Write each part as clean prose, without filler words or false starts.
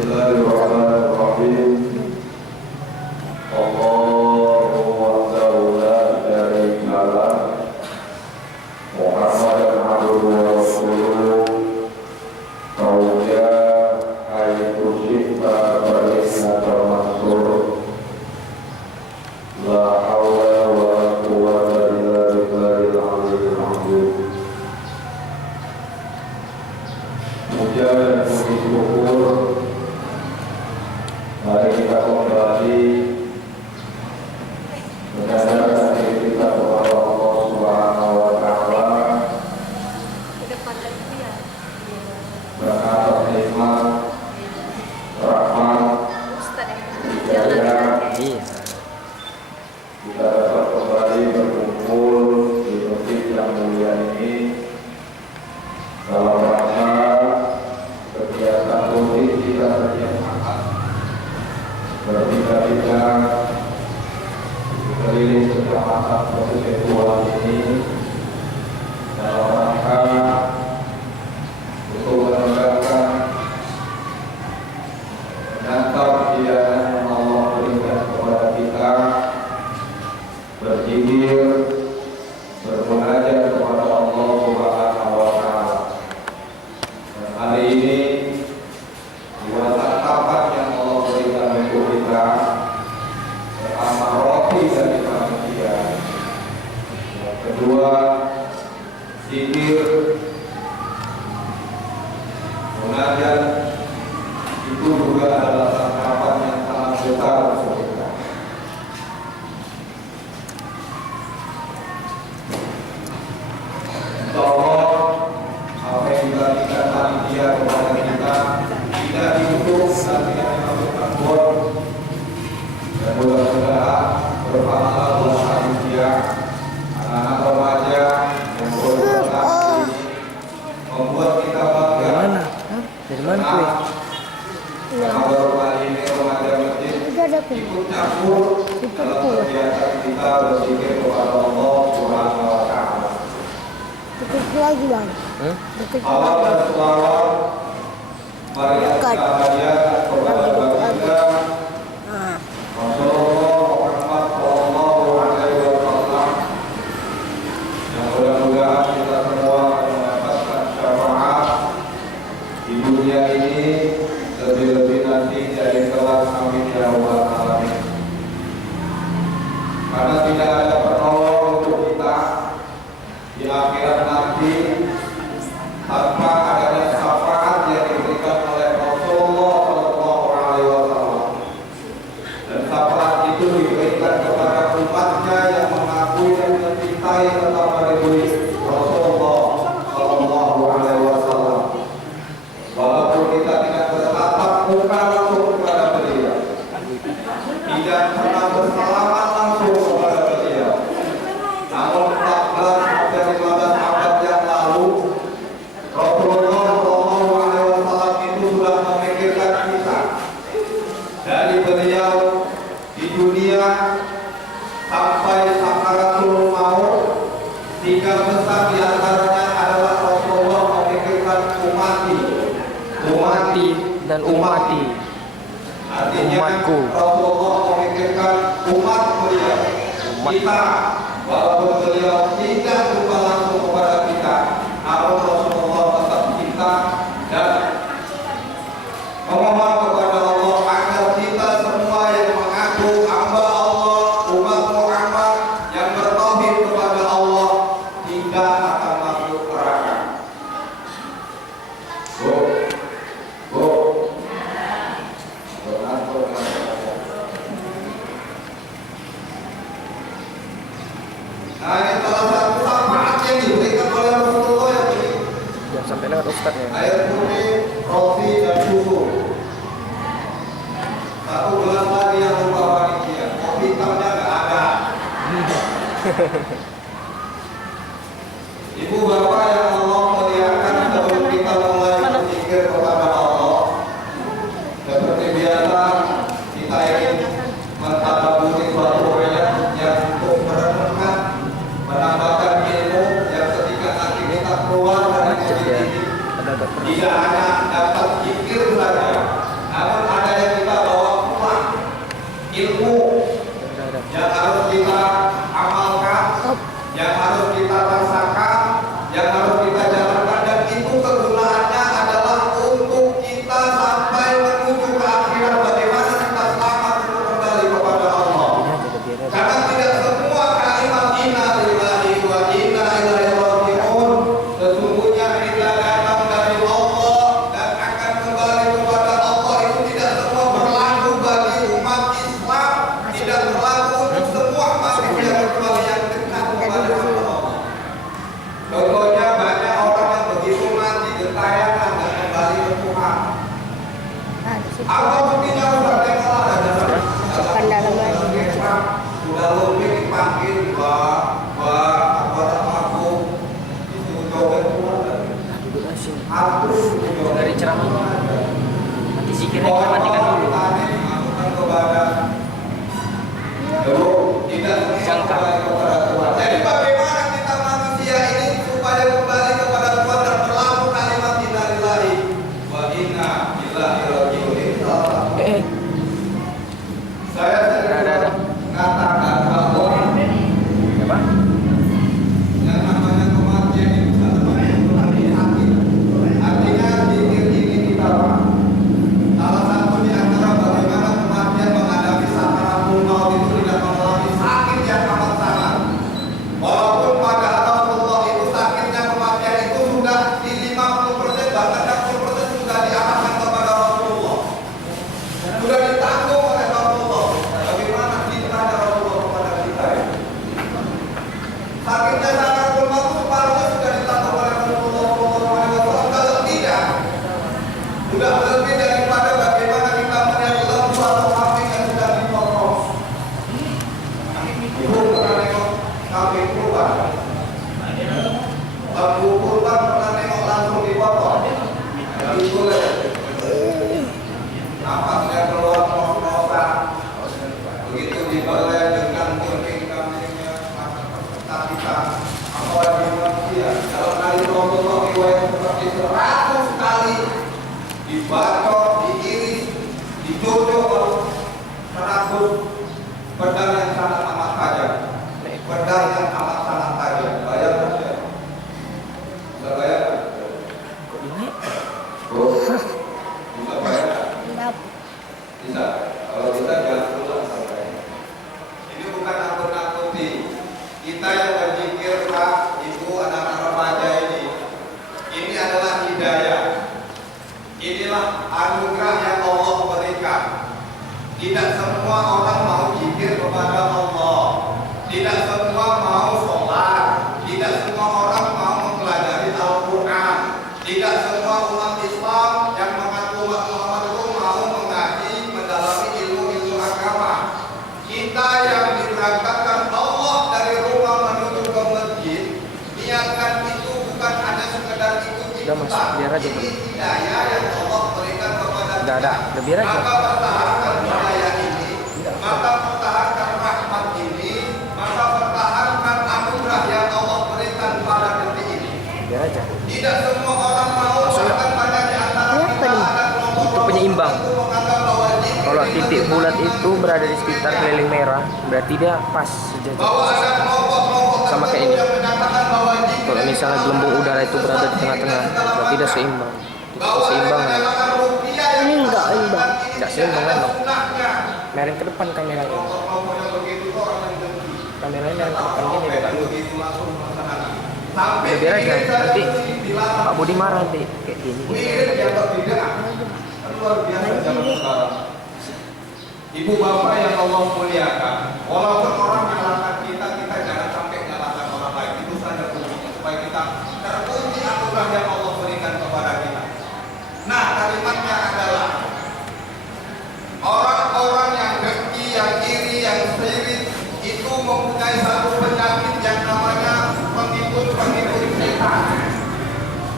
Bismillahirrahmanirrahim. Allahu wahdahu la syarika lah. Muhammadan abduhu wa rasuluh. Qawja haytu syi'ta bari'naka mansur. La hawla wa la quwwata illa billahil aliyyil azim. Puja dan puji syukur mari kita kembali menyandarkan diri kita kepada Allah Subhanahu wa Ta'ala berkat nikmat, rahmat, hidayah. Kita dapat kembali berkumpul di masjid yang mulia ini dalam rangka kegiatan rutin kita setiap Ahad berpindah-pindah keliling kecamatan Persetujuan ini dalam rangka untuk menegakkan menangkap pidana yang Allah berikan kepada kita, berzikir, bermunajat kepada Allah Subhanahu wa Ta'ala. Dan hari ini dua tangkapan yang Allah berikan untuk kita, pertama roti dari manusia, yang kedua zikir, munajat, itu juga adalah tangkapan yang sangat besar untuk kita. Insya Allah apa yang diberikan panitia kepada kita tidak ditutup dan tidak dimasukkan bor, dan mudah-mudahan berpahala buat panitia, anak-anak remaja yang berprestasi ini membuat kita bangga. Dari mana kuy? Karena baru kali ini remaja masjid ikut campur dalam kegiatan kita berzikir kepada Allah Subhanahu wa Ta'ala. Dekat lagi bang. Awal dan selawat mari kita hadiahkan kepada baginda Rasulullah Muhammad sallallahu alaihi wasallam, yang mudah-mudahan kita semua akan mendapatkan syafaat di dunia ini, lebih-lebih nanti dari kelak. Amin ya rabbal alamin. Karena tidak ada penolong untuk kita di akhirat nanti tanpa adanya syafaat yang diberikan oleh Rasulullah sallallahu alaihi wasallam. Dan syafaat itu diberikan kepada umatnya yang mengakui dan mencintai serta meridhoi Rasulullah sallallahu alaihi wasallam. Walaupun kita tidak bertatap muka langsung kepada beliau, tidak pernah bersalaman langsung kepada beliau, namun 14 dan 15 abad yang lalu Rasulullah sallallahu alaihi wasallam itu sudah memikirkan kita dari beliau di dunia sampai sakaratul maut. Tiga besar di antaranya adalah Rasulullah memikirkan umati Dan umati. artinya Umatku. Rasulullah memikirkan umat beliau, kita, walaupun beliau tidak berubah langsung kepada kita, namun Rasulullah tetap cinta dan memohon kepada Allah agar kita semua yang mengaku hamba Allah, umat Muhammad yang bertauhid kepada Allah tidak akan masuk neraka. Nah, ini salah satu syafaat yang diberikan oleh Rasulullah yang ini. Jangan sampai lewat ustaz ya. Air putih, roti, dan susu. Satu gelas lagi yang berupa panitia. Kopi hitamnya nggak ada. Ibu bapak yang Allah muliakan, sebelum kita mulai berzikir kepada Allah, seperti biasa kita ingin mentadaburi suatu ayat yang untuk merenungkan, menambahkan ilmu yang ketika nanti kita keluar dari masjid ini tidak hanya dapat zikir saja, namun Apa buktinya udah tengok ada Cepat dalam lagi. udah lebih dipanggil apa aku disuruh joget keluar Duduk asyik. aku Dari ceramah. Nanti zikirnya kita matikan dulu. Jangka. Jadi bagaimana kita manusia ini supaya kembali kepada Tuhan dan berlaku kalimat innalillahi wa inna ilaihi raji'un. Saya Ada. mengatakan bahwa Apa? yang namanya kematian itu melalui hati. Artinya zikir ini kita salah satu di antara bagaimana kematian menghadapi sakaratul maut itu tidak mengalami sakit yang amat sangat. Walaupun pada Rasulullah itu sakitnya kematian itu sudah di 50% bahkan 60% sudah diarahkan kepada Rasulullah. Sudah ditanggung oleh Rasulullah. Bagaimana cintanya Rasulullah kepada kita ya? Sakitnya sakaratul maut itu separuhnya sudah ditanggung oleh Rasulullah SAW. Kalau tidak, sudah lebih daripada bagaimana kita melihat lembu atau kambing yang sudah dipotong. Ibu pernah nengok kambing kurban. Lembu kurban pernah nengok langsung dipotong. Itu napasnya keluar ngos-ngosan. Begitu dibelai dengan kuning kambingnya, tapi apalagi manusia. Kalau kali Rasulullah riwayat seperti 100 kali dibacok, diiris, dicocok 100 pedang yang sangat amat tajam. Pedang yang amat sangat tajam. Bayangkan ya. Bisa bayangkan? Oh, bisa bayangkan? Bisa. Kalau bisa jangan pulang sampai. Ini bukan nakut-nakuti. Kita yang berzikir, Pak, Ibu, anak-anak remaja ini. Ini adalah hidayah. Inilah anugerah yang Allah berikan. Tidak semua orang mau zikir kepada Allah. Tidak semua mau sholat. Tidak semua orang mau mempelajari Al-Quran. Tidak semua umat Islam yang mengaku Muhammad itu mau mengaji, mendalami ilmu-ilmu agama. Kita yang diberangkatkan Allah dari rumah menuju ke masjid, niatkan itu bukan hanya sekedar ikut Udah mas, biar aja bro. hidayah yang Allah berikan kepada kita. Udah, biar aja. Maka pertahankan hidayah ini, maka pertahankan rahmat ini, maka pertahankan anugerah yang Allah berikan pada detik ini. Biar aja. Tidak semua orang mau akan pada di antara kita ada kelompok Itu penyeimbang. tertentu menganggap bahwa zikir Kalau ini titik masuk bulat itu berada di sekitar keliling merah, berarti dia pas bahwa sejajar. ada kelompok-kelompok Sama kayak tertentu ini. yang menyatakan bahwa zikir Kalau ini misalnya masuk gelembung dalam udara itu berada di tengah-tengah, berarti dia seimbang. Itu bahwa ada keseimbangan. menyatakan rupiah yang Ini enggak masuk imbang. ini Enggak tidak seimbang ada memang. sunnahnya. Miring ke depan kameranya. Kelompok-kelompok yang begitu itu orang yang dengki. Kameranya miring ke depan gini Yang Pak. begitu langsung melaksanakan. Sampai Ya, biar aja. ingin saja Nanti dilarang. Pak Budi marah deh kayak gini. Mirip yang berbeda. Luar biasa zaman sekarang. Ibu bapak yang Allah muliakan, walaupun orang menyalahkan kita, kita jangan sampai menyalahkan orang lain. Itu saja kuncinya supaya kita terkunci anugerah yang Allah berikan kepada kita. Nah, kalimatnya adalah orang-orang yang dengki, yang iri, yang sirik itu mempunyai satu penyakit yang namanya pengikut-pengikut setan.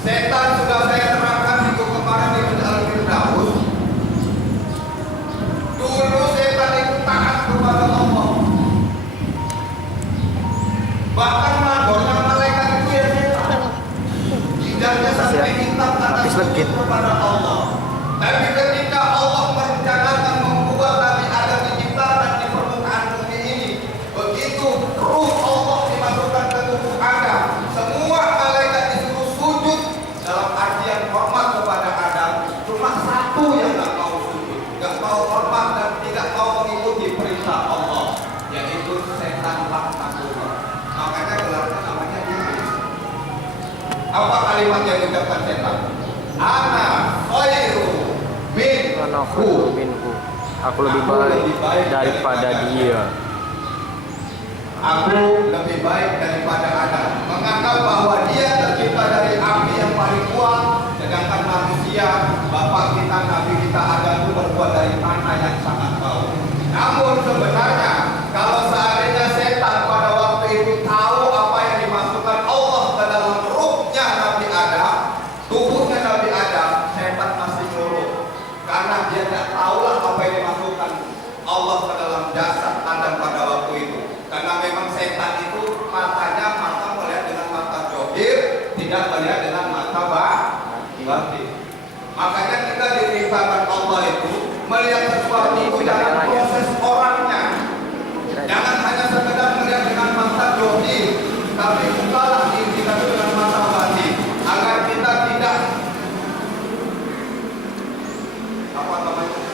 Setan sudah saya terangkan minggu kemarin di Al-Firdaus. Dulu setan itu taat kepada Allah. Bahkan mandornya malaikat itu ya setan. Tidaknya sampai hitam karena sujud kepada Allah. Tapi ketika Allah merencanakan membuat Nabi Adam diciptakan di permukaan bumi ini, begitu ruh Allah dimasukkan ke tubuh Adam, semua malaikat disuruh sujud dalam artian hormat kepada Adam. Cuma satu yang nggak mau sujud, nggak mau hormat dan tidak mau mengikuti perintah Allah, yaitu setan laknatullah. Makanya gelarnya namanya iblis. Apa kalimat yang diucapkan setan? Ana khairu minhu. Aku lebih baik daripada dia. Aku lebih baik daripada Adam. Menganggap bahwa dia tercipta dari api yang paling kuat, sedangkan manusia, bapak kita, nabi kita Adam itu berbuat berasal dari tanah yang sangat bau. Namun sebenarnya kalau seandainya setan pada waktu itu tahu apa yang dimasukkan Allah ke dalam ruhnya Nabi Adam, tubuhnya Nabi Adam, setan masih nurut. Karena dia tidak tahulah apa yang dimasukkan Allah ke dalam jasad Adam pada waktu itu. Karena memang setan itu matanya mata melihat dengan mata zahir, tidak melihat dengan mata batin. Makanya kita diperintahkan Allah itu melihat sesuatu itu jangan proses orangnya. Jangan hanya sekedar melihat dengan mata zahir, tapi bukalah diri kita dengan mata batin agar kita tidak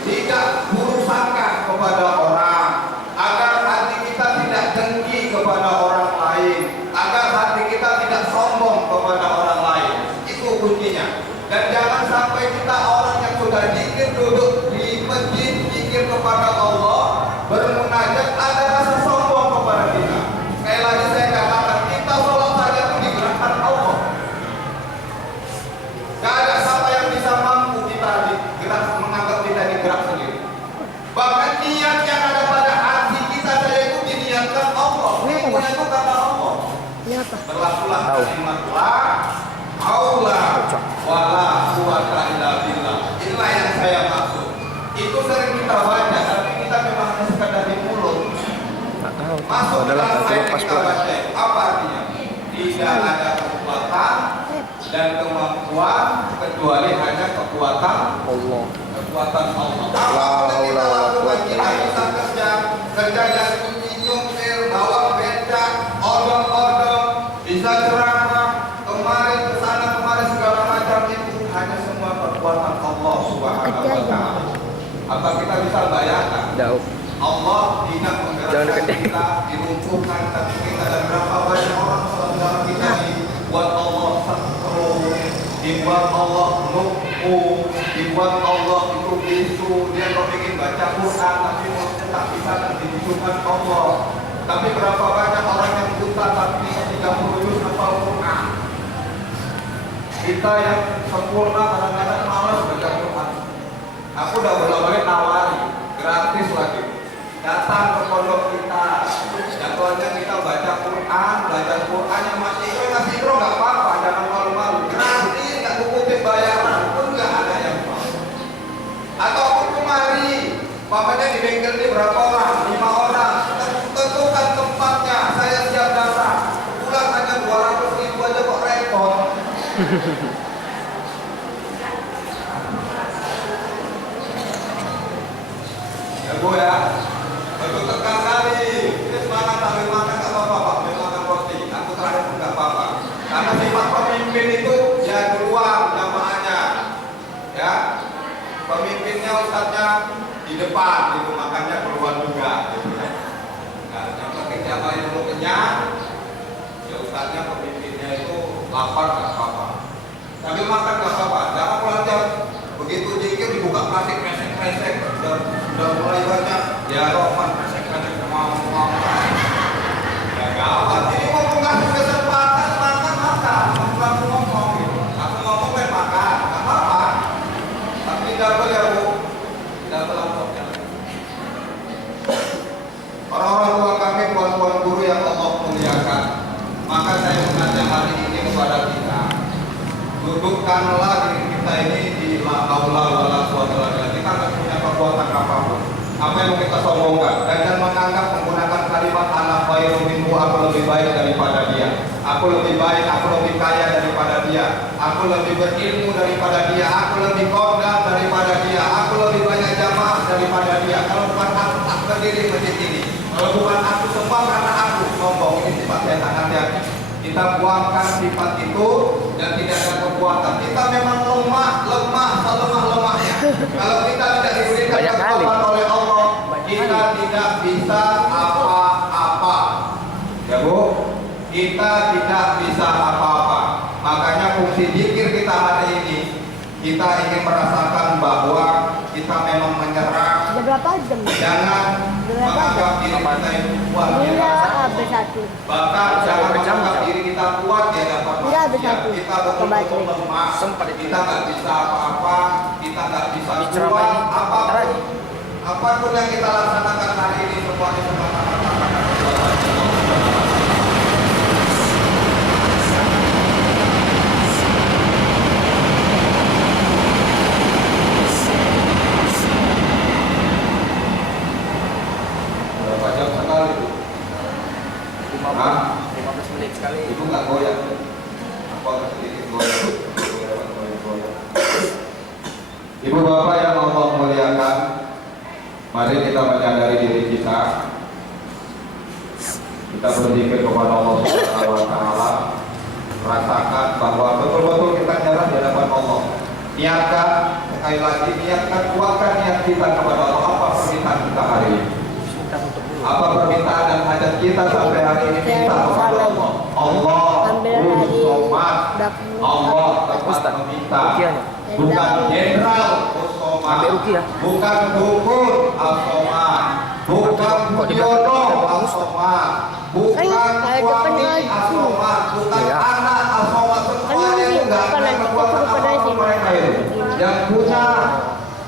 tidak buruk sangka kepada orang, agar hati kita tidak dengki kepada orang lain, agar hati kita tidak sombong kepada orang lain. Itu kuncinya. Dan jangan sampai kita orang yang sudah zikir duduk di masjid zikir kepada Allah bermunajat ada rasa sombong kepada kita. Sekali lagi saya katakan, kita sholat saja itu digerakkan Allah. Gak ada siapa yang bisa mampu kita digerak, menganggap kita digerak sendiri. Bahkan niat yang ada pada hati kita saja itu diniatkan Allah. Ilmunya itu kata Allah. Berlakulah kalimat la haula wala quwata illa billah. Inilah yang saya maksud. Itu sering kita baca, tapi kita memang hanya sekadar di mulut. Masuk dalam ayat yang kita baca. Apa artinya? Tidak ada kekuatan dan kemampuan kecuali hanya kekuatan Allah. Kekuatan Allah. Apa yang kita lakukan, kita bisa kerja yang nyumpir, bawa becak, odong-odong, bisa ceramah, kemarin kesana kemarin segala macam itu hanya semua kekuatan Allah Subhanahu wa Ta'ala. Apa kita bisa bayangkan? Allah tidak menggerakkan kita, dilumpuhkan kaki kita, dan berapa banyak orang saudara kita dibuat Allah sakro, dibuat Allah lumpuh, dibuat Allah itu bisu, dia kepingin baca Quran tapi mulutnya tak bisa dan dibisukan Allah. Tapi berapa banyak orang yang buta tapi tidak merujut hafal Quran. Kita yang sempurna kadang-kadang malas baca Quran. Aku udah bolak-balik nawari, gratis lagi. Datang ke pondok kita, jadwalnya kita baca Quran, belajar Quran yang masih intro nggak apa-apa, jangan malu-malu. Gratis, nggak kutip bayaran pun nggak ada yang mau. Atau aku kemari, papanya di bengkel ini berapa orang? 5 orang. Tentukan tempatnya, saya siap datang. Pulang hanya 200.000 aja kok repot. Ya Bu ya, betul tekan kali. Ini semangat sambil makan nggak apa-apa, Pak. Sambil makan roti. Aku terakhir pun nggak apa-apa. Karena sifat pemimpin itu ya keluar jamaahnya, ya. Pemimpinnya ustadznya di depan, itu makannya keluar juga. Gitu, ya. Nah, yang penting jamaahnya dulu kenyang. Ya ustadznya pemimpinnya itu lapar nggak apa-apa. Sambil makan nggak apa-apa. Jangan belajar begitu dikit dibuka plastik kresek-kresek. Sudah mulai banyak. Ya Rahman kresek-kresek mau. Ya gawat. Ini mau mengasih kesempatan makan. Aku ngomong gitu. Aku ngomong makan. Nggak apa-apa. Tapi double ya Bu. Double langsungnya. Orang-orang tua kami, puan-puan guru yang Allah muliakan. Maka saya mengajak hari ini kepada kita. Dudukkanlah diri kita ini di la haula wala quwata illa billah. Kita tidak punya kekuatan apapun. Apa yang kita sombongkan? Dan jangan menganggap menggunakan kalimat ana khairum minhu, aku lebih baik daripada dia. Aku lebih baik, aku lebih kaya daripada dia. Aku lebih berilmu daripada dia. Aku lebih kodam daripada dia. Aku lebih banyak jamaah daripada dia. Kalau bukan aku tak berdiri masjid ini. Kalau bukan aku semua karena aku sombong. Ini sifat setan. Hati-hati. Kita buangkan sifat itu dan tidak ada kekuatan. Kita memang lemah selemah-lemahnya. Kalau kita tidak diberikan kekuatan oleh Allah, kita tidak bisa apa-apa. Ya Bu, kita tidak bisa apa-apa. Makanya fungsi zikir kita hari ini, kita ingin merasakan bahwa kita memang menyerah. Berapa jam? Jangan menganggap diri kita itu kuat. Bahkan jangan menganggap diri kita kuat di hadapan manusia. Kita betul-betul lemah. Kita nggak bisa apa-apa. Kita nggak bisa buat apa. apapun yang kita laksanakan hari ini semuanya semata-mata berapa jam sekali itu? 15 menit sekali. Itu nggak goyang. Apa sedikit goyang? Ibu bapak yang Allah muliakan, mari kita menyadari diri kita. Kita berzikir kepada Allah Subhanahu wa taala, rasakan bahwa betul-betul kita nyerah di hadapan Allah. Niatkan, sekali lagi niatkan, kuatkan niat kita kepada Allah. Apa permintaan kita hari ini? Apa permintaan dan hajat kita sampai hari ini minta kepada Allah? Allah Somad, Allah tempat meminta, bukan jenderal Somad, bukan dukun Al-Somad, bukan Budiono Al-Somad, bukan suami Al-Somad, bukan anak Al-Somad. Semuanya itu nggak ada kekuatan apa-apa mereka itu. Yang punya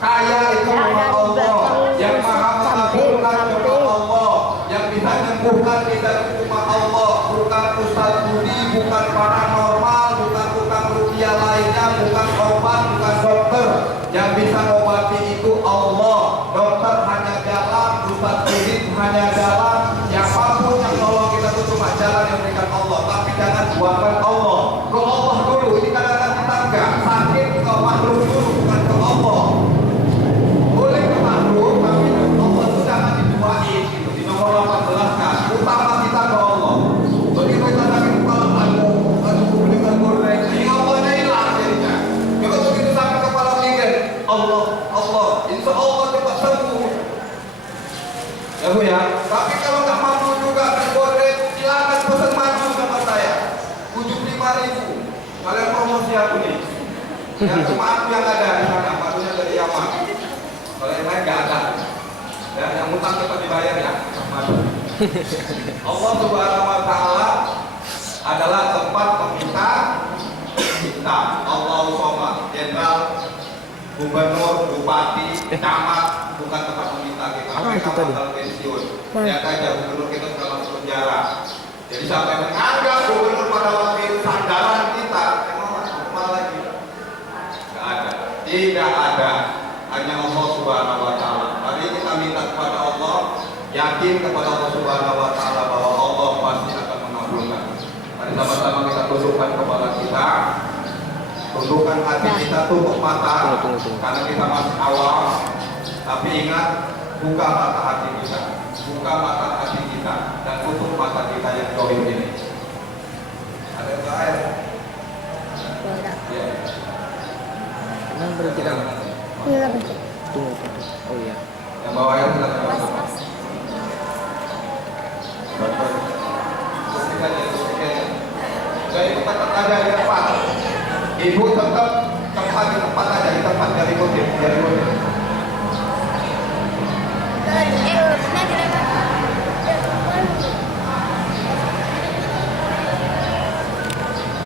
kaya itu cuma Allah, yang maha mengabulkan cuma Allah, yang bisa menyembuhkan kita cuma Allah, bukan Ustaz Budi, bukan paranormal, bukan tukang rupiah lainnya, bukan obat, bukan dokter. Yang bisa obati itu Allah. Dokter hanya jalan, Ustaz Budi hanya jalan, siapapun yang nolong kita itu cuma jalan yang berikan Allah. Tapi jangan buatkan Allah ke Allah dulu. Ini kadang-kadang kita enggak sakit ke makhluk dulu, bukan ke Allah. Boleh ke makhluk, tapi Allah itu jangan diduain gitu. Di nomor 18 kan, utama kita ke Allah. Begitu kita sakit kepala, aduh, belikan goreng, ini Allahnya hilang jadinya. Kalau begitu sakit kepala mikir, Allah, insya Allah cepat sembuh. Ya Bu ya, tapi kalau nggak mampu juga beli goreng, silakan pesan maju sama saya. 75.000. Kalian promosi aku nih. Yang cuma aku yang ada di sana, madunya dari Yaman. Kalau yang lain nggak ada. Ya, yang utang cepat dibayar ya. Madu. Allah Subhanahu wa taala adalah tempat meminta kita. Allahu Somad, jenderal, gubernur, bupati, camat, bukan tempat meminta kita. Mereka bakal pensiun. Lihat aja gubernur kita sudah masuk penjara. Jadi sampai menganggap gubernur pada waktu itu sandaran kita, emang normal lagi? Nggak ada, tidak ada. Hanya Allah Subhanahu wa taala. Mari kita minta kepada Allah, yakin kepada Allah Subhanahu wa taala bahwa Allah pasti akan mengabulkan. Mari sama-sama kita tundukkan kepala kita, tundukkan hati kita, tutup mata, karena kita masih awam. Tapi ingat, buka mata hati kita, buka mata hati kita, dan tutup mata kita yang dohim ini. Ada yang lain? Ya. Emang berhenti kan? Iya, betul. Tunggu. Oh iya. Yang bawa air silakan. Jadi tempat ada di tempat. Ibu tetap tempat di tempat aja, di tempat dari motif.